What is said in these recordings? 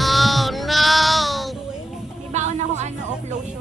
Oh no! May baon akong off lotion.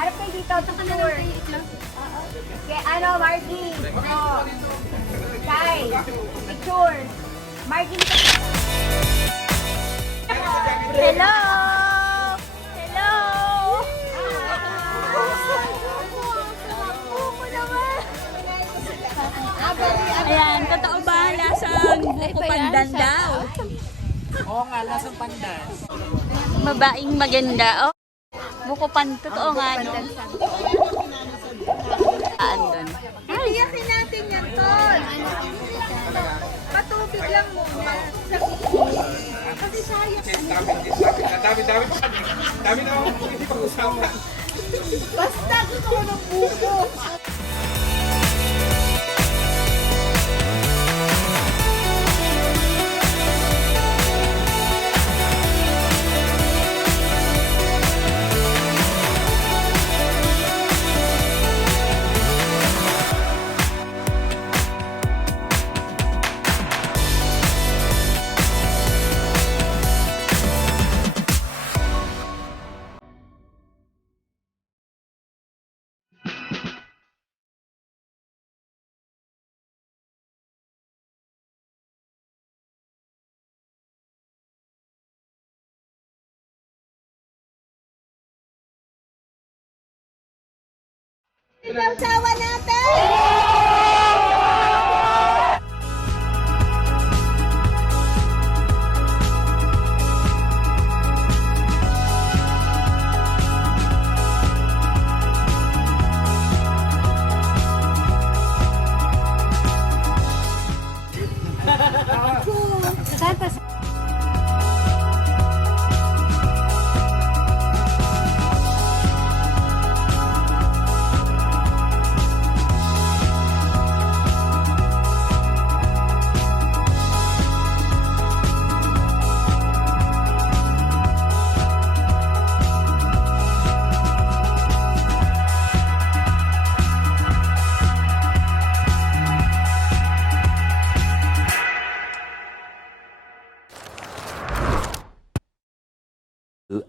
Harap kayo dito, tour. Okay, ano, Marky? Oh. Kai, picture. Marky, dito. Hello! Hello! Ayan, totoo ba lasang buko pandan daw? Oo nga, lasang pandan. Babaeng maganda, oh. Buko pan, totoo nga, no? Andun. Iyakin natin yan, Tol. Patubig lang muna. Kasi sayang. Dami na ako hindi pa usama. Basta gusto ko ng buko. Sausawa natin!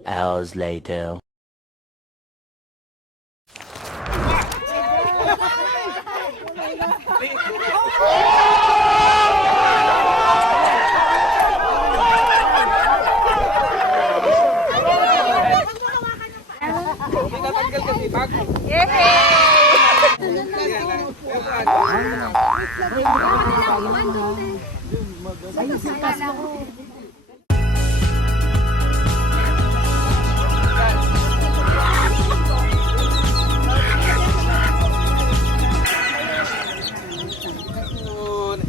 Hours later. Tatanggal ka tibag.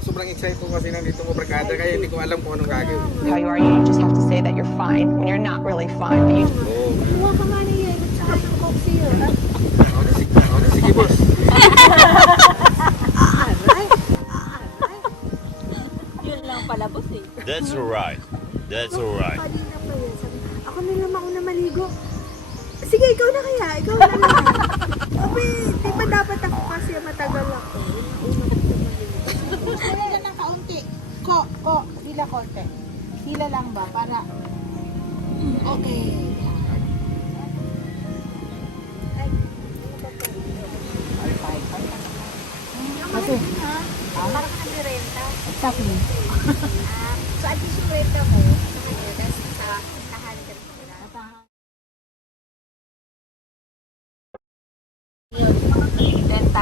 Sobrang excited ko kasi nandito mo barkada kaya hindi ko alam kung anong gagawin. How you are, you just have to say that you're fine when you're not really fine. But you Kuha ka nga niya. Tsaka yung coke siya. Sige, boss. Yun lang pala, boss. That's alright. That's alright. Kanina pa yun. Sabi, ako na lang ako na maligo. Sige, ikaw na kaya. Ikaw na lang. Sabi, di ba dapat ako kasi matagal ako. Hila lang ng kaunti. Hila konti. Hila lang ba? Para, okay. Kasi, parang nag-renta. Exactly. So, at least yung renta mo, sa kanya, tapos sa tahan ka rin nila. 10,000.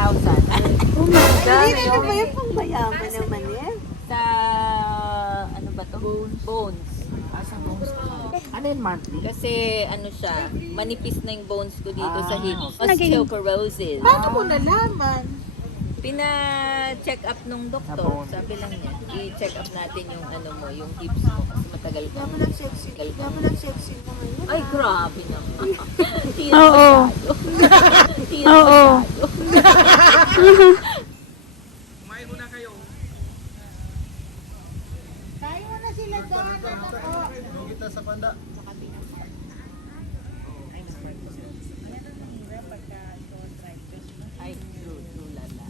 Oh my God! Hindi na ba yung pangbayaman naman eh? Sa, ano ba to? Bones. Sa bones ko. Ano yun, monthly? Kasi, ano siya, manipis na yung bones ko dito sa hips. Osteoporosis. Paano mo nalaman? Pina-check up nung doktor. Sa bone. Sabi lang niya, i-check up natin yung ano mo, yung hips mo. Kasi matagal ka. Kaya mo lang sexy. Kaya mo lang sexy mo ngayon. Ay, grabe naman. Oo. Oo. Kumain muna kayo. Tayo mo na sila doon. Kita sa panda. Ay, true, lala.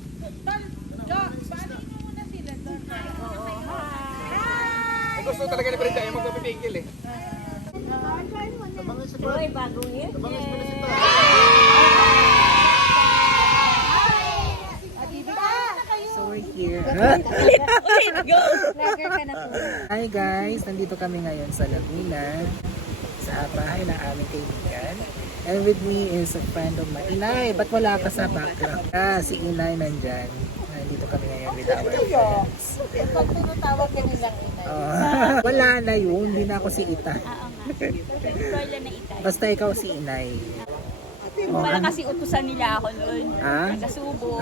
Ay, gusto talaga ni Brenda yung magpapipigil eh. Ay, bagong yun. So we're here. Vlogger ka na po. Hi guys, nandito kami ngayon sa Laguna, sa bahay ng aming kaibigan. And with me is a friend of mine. Inay, ba't wala ka sa background? Si Inay nandyan. Nandito kami ngayon with our friends. Pag tinatawag ka nilang inay. Wala na yun, hindi na ako si Ita. Oo nga. Royal na itay. Basta ikaw si Inay. Para kasi utusan nila ako noon. Ah? Nagasubo.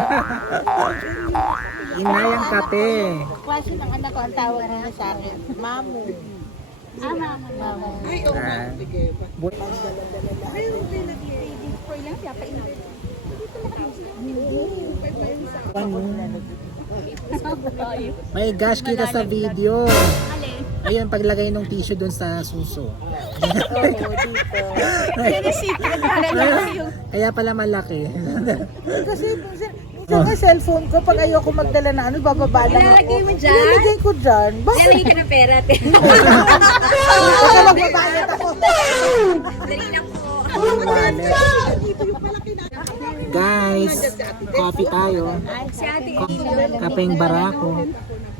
Inay ang kape. Klase ng anak ko ang tawag nila sa akin. Mamu. Mama. Ay, Ah. Bu- My gosh, kita sa video. Alin? Ayun, paglagay ng tissue dun sa suso. Kaya pala malaki. Kasi minsan nga cellphone ko, pag ayoko magdala na ano, bababa lang ako. Ilalagay mo dyan? Ilalagay ko dyan. Bakit? Lalagay ka ng pera. Kasi magbabayad ako. Dali na po. Guys, coffee tayo. Si Ate Kapeng barako.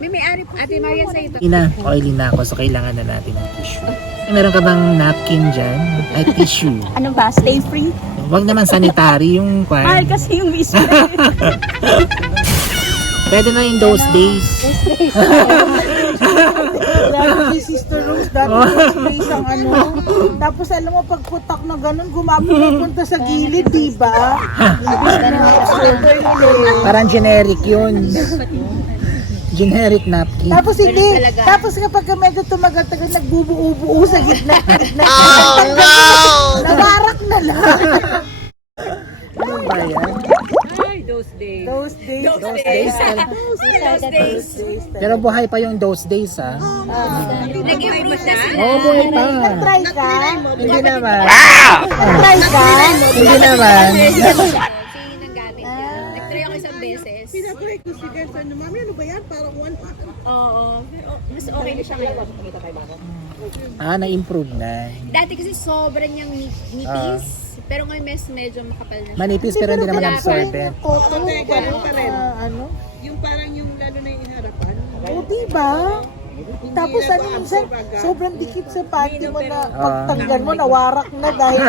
may ari po. Ate Maria sa ito. Ina, oily na ako so kailangan na natin ng tissue. Meron ka bang napkin dyan? Ay, tissue. Ano ba? Stay free? Huwag naman sanitary yung Mahal kwan. kasi yung mismo. Pwede na in those days. Si Sister Rose dati isang ano. Tapos alam mo, pag putak na ganun, gumapunta sa gilid, di ba? Parang generic yun. Generic napkin. Tapos hindi. Tapos kapag medyo tumagal-tagal, nagbubuo-buo sa gitna. Nawarak na lang. Ano ba yan? Ay, those days. Those days. Those days. Pero buhay pa yung those days, ha? Nag-improve mo siya? Oo, buhay pa. Try ka? Hindi naman. Try ka? Hindi naman. Sige nang gamit niya. Nag-try ako isang beses. Pinatry ko si Gerson. Mami, ano ba yan? Parang one pack. Oo. Mas okay na siya ngayon. Ah, na-improve na. Dati kasi sobrang niyang nipis. Pero ngayon medyo makapal na siya. Manipis pero hindi naman absorbent. Koto, ganun pa rin. Ano? Yung parang yung lalo na yung inharapan. O, diba? Tapos ano minsan, sobrang dikit sa panty mo na pagtanggal mo, nawarak na dahil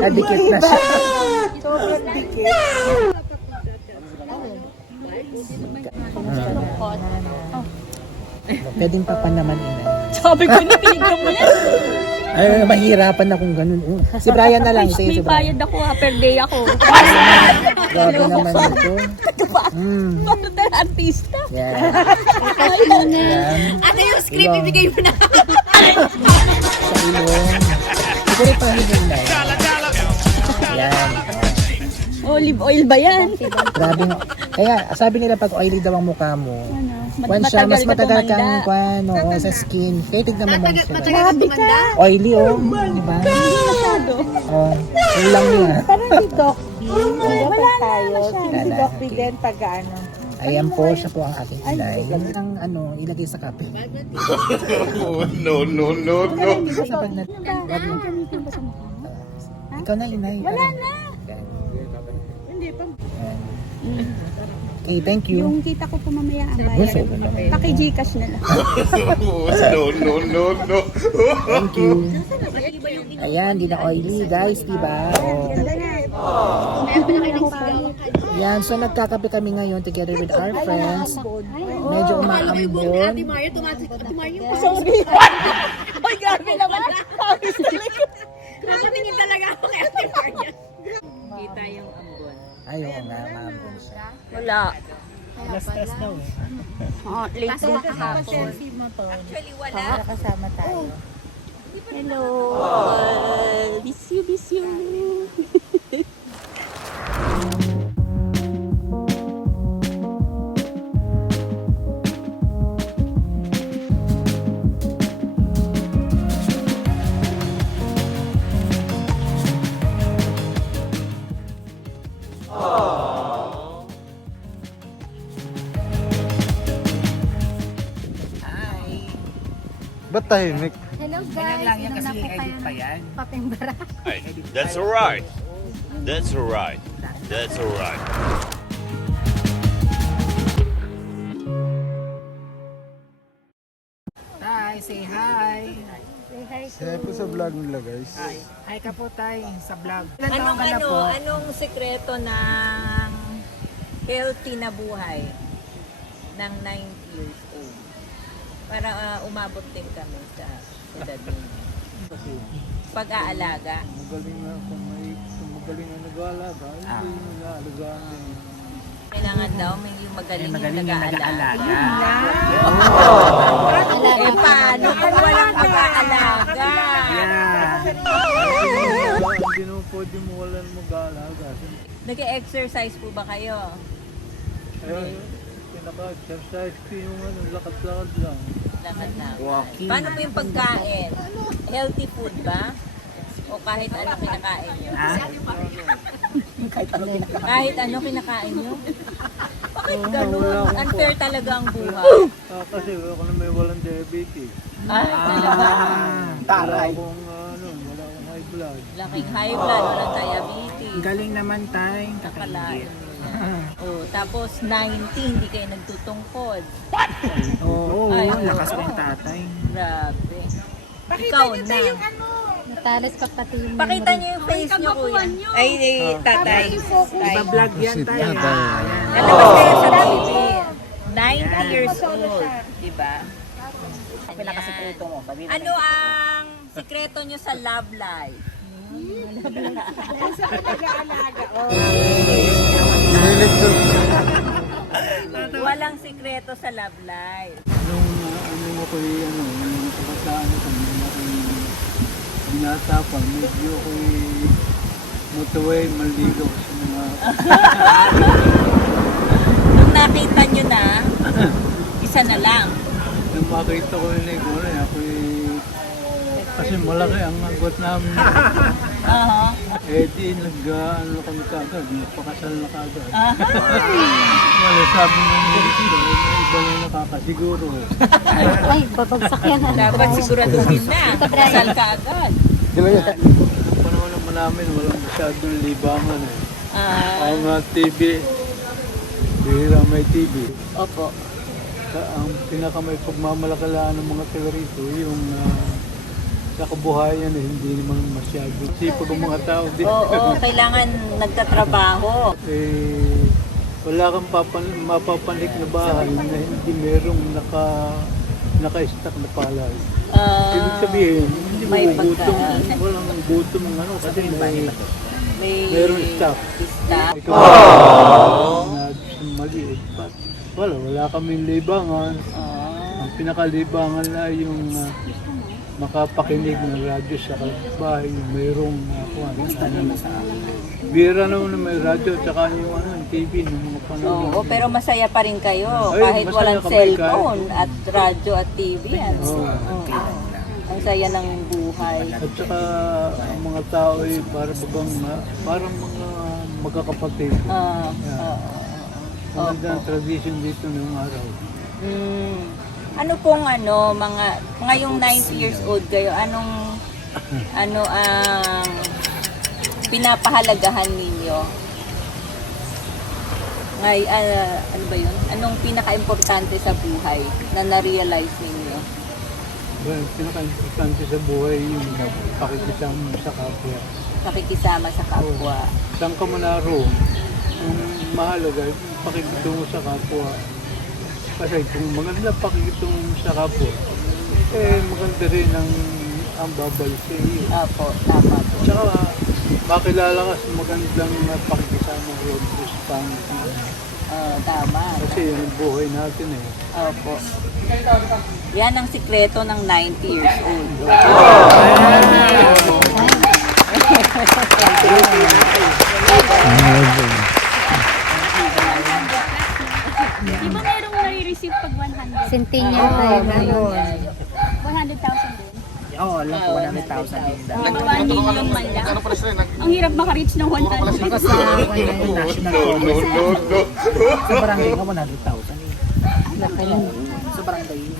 Nadikit na siya. sobrang dikit. Pwedeng papa naman ina. Sabi ko na, pinigyan mo yan. Ay, mahirapan na kung ganun. Si Brian na lang. Sige, si May Brian. bayad ako ha, per day ako. Grabe naman ito. Paano tayo artista? Yan. Ay, na. Yan. Ano yung script? Ibigay mo na. Sa ilong. Siguro pa higing na yan. Yan. Olive oil ba yan? Grabe nga. Kaya sabi nila pag oily daw ang mukha mo, Kwan siya, mas matagal tumanda. kang kwan, oo, sa skin. Kaya tignan mo monster. Grabe ka. Oily, oh. Diba? Masyado. Oh, yun lang niya. Parang si Doc B. Wala tayo. Si Doc B din pag ano. Ayan po, siya po ang aking inay. Ang ano, ilagay sa kape. No, no, no, no. Sa pag ikaw na, inay. Wala na. Hindi pa. Okay, thank you. Yung kita ko po mamaya ang Gusto. bayad. Paki-Gcash na lang. No, no, no, no. Thank you. Ayan, di na oily, guys, diba? Oh. Yan, so nagkakape kami ngayon together with our friends. Medyo umaambon. Sorry. Ay, grabe naman. Nakatingin talaga ako kay Ate Maria. Kita yung ambon. Ay, oo nga, umaambon siya. Wala. Stress daw. Oh, late din kahapon. Actually, wala. Kasama tayo. Hello. Miss you, miss you. Hi. Ba't tahimik? Ganyan lang yan kasi edit pa yan. Hey, that's alright. That's alright. That's alright. Tay, say hi. Say po sa vlog nila guys. Hi ka po, Tay, sa vlog. Ilan taon ka na po? Anong sekreto ng healthy na buhay ng 90 years old? Para umabot din kami sa edad ninyo. Pag-aalaga. Magaling na kung magaling na nag-aalaga, hindi nag-aalagaan din. Kailangan daw may yung magaling, Magaling yung yung nag-aalaga. nag-aalaga. Eh paano kung walang nag-aalaga? Yeah. Hindi naman pwede mo walang mag-aalaga. Nag-exercise po ba kayo? Eh, pinaka-exercise ko yung lakad-lakad lang. Lakad na. Walking. Paano po yung pagkain? Healthy food ba? O kahit ano kinakain nyo? Kahit ano kinakain nyo? Bakit ganun? Unfair talaga ang buhay. Kasi ako na may walang diabetes. Taray. Wala akong high blood. Laking high blood, walang diabetes. Ang galing naman, Tay. Nakalain Kakaingit. mo yan. Oh, tapos 90, hindi kayo nagtutungkod. Oo, Ay, lakas oo. pa yung tatay. Grabe. Ikaw na. Natalas ka pati yung Pakita niyo yung face niyo, kuya. Ay, tatay. Iba-vlog yan, Tay. Lalabas kayo sa TV. 90 years old, di ba? Pinakasikreto mo. Ano ang sikreto nyo sa love life? Walang sikreto sa love life. Nung ako'y nung kabataan ko, nung ako'y binata pa, medyo ako'y matuway, maligaw sa mga Nung nakita nyo na, isa na lang. nung makita ko yun eh, gano'n, ako'y kasi malaki ang agwat namin. Aha. Eh di ano kami kagad, nagpakasal na kagad. Wala sabi ng ministro, may iba lang nakakasiguro. Ay, babagsak yan. Dapat siguraduhin na. Kasal ka agad. Nung panahon naman namin, walang masyadong libangan eh. Ang TV, bihira may TV. Opo. Ang pinaka may pagmamalakalaan ng mga taga rito, yung sa kabuhayan eh, hindi naman masyado. Sipag ang mga tao dito. Oo, kailangan nagtatrabaho. Eh, wala kang mapapanik na bahay na hindi merong naka-stack na palay. Ibig sabihin, hindi mo may gutom, pagka- walang gutom ng ano kasi May meron staff. staff. Ikaw na maliit. Wala kaming libangan. Ang pinakalibangan na yung makapakinig ng radyo sa bahay, mayroong bira naman na may radyo at saka yung TV ng mga panahon. Oo, pero masaya pa rin kayo Ay, kahit masaya walang kami cellphone at radyo at TV. Oo. Ang saya ng buhay. At saka ang mga tao ay parang mga magkakapatid. Maganda ang tradition dito ng araw. Ano pong ngayong 90 years old kayo, ano ang pinapahalagahan ninyo? Ano ba yun? Anong pinaka-importante sa buhay na na-realize ninyo? Well, pinaka-importante sa buhay yung pakikisama sa kapwa. Nakikisama sa kapwa. Saan ka man naroon, yung mahalaga, yung pakikitungo sa kapwa. Kasi kung maganda pakikitungo sa kapwa, maganda rin ang babal sa iyo. Opo, tama po. Tsaka makilala ka sa magandang pakikisama road sa pangit. Tama. Kasi yun ang buhay natin eh. Opo. Yan ang sikreto ng 90 years old. Di ba merong nare-receive pag 100? Centennial tayo. 100,000 din. Oo, alam ko 100,000 din. Mga 1 million man lang. Ang hirap maka-reach ng 100. Baka sa National Congress. Sa barangay ko 100,000 eh. Sa barangay yun.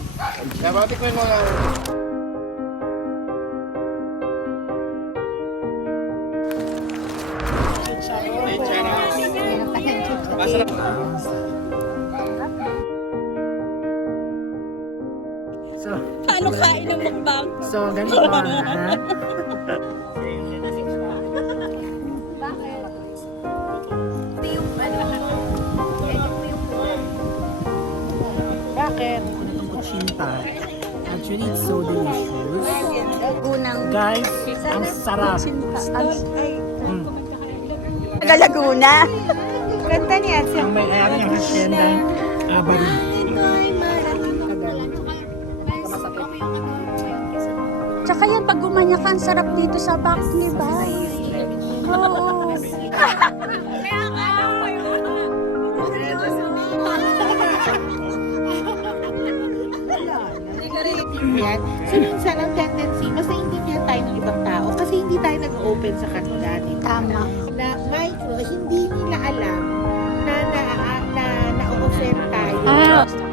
So, Paano kain ng mukbang? ganito ha. Bakit? Itong kutsinta. Actually, it's so delicious. Gunang Guys, ang sarap. Laguna. Ganda niya. Ang may-ari ng hacienda, Abari. Tsaka yan, pag gumanya ka, ang sarap dito sa back, di ba? Oo. Yan. So, minsan ang tendency, mas naiintindihan tayo ng ibang tao kasi hindi tayo nag-open sa kanila. Tama. Na hindi nila alam na na-offend tayo.